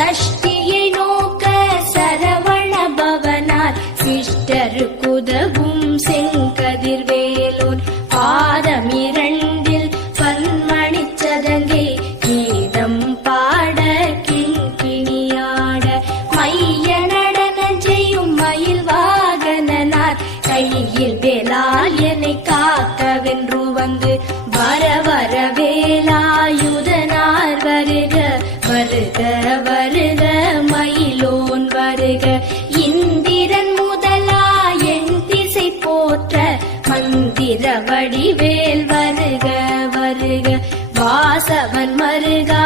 சஷ்டியை நோக்க சரவண பவனார் சிஷ்டருக்குதவும் செங்கதிர்வேலோன் பாதம் இரண்டில் பன்மணிச் சதங்கை கீதம் பாட கிண்கிணியாட மைய நடனம் செய்யும் மயில் வாகனனார் கையில் வேலால் என்னை காக்கவென்று வந்து வர வர வேலாயுதனார் வருக வருக வருக மயிலோன் வருக இந்திரன் முதலா என் திசை போற்ற மந்திர வடிவேல் வருக வருக வாசவன் மருகா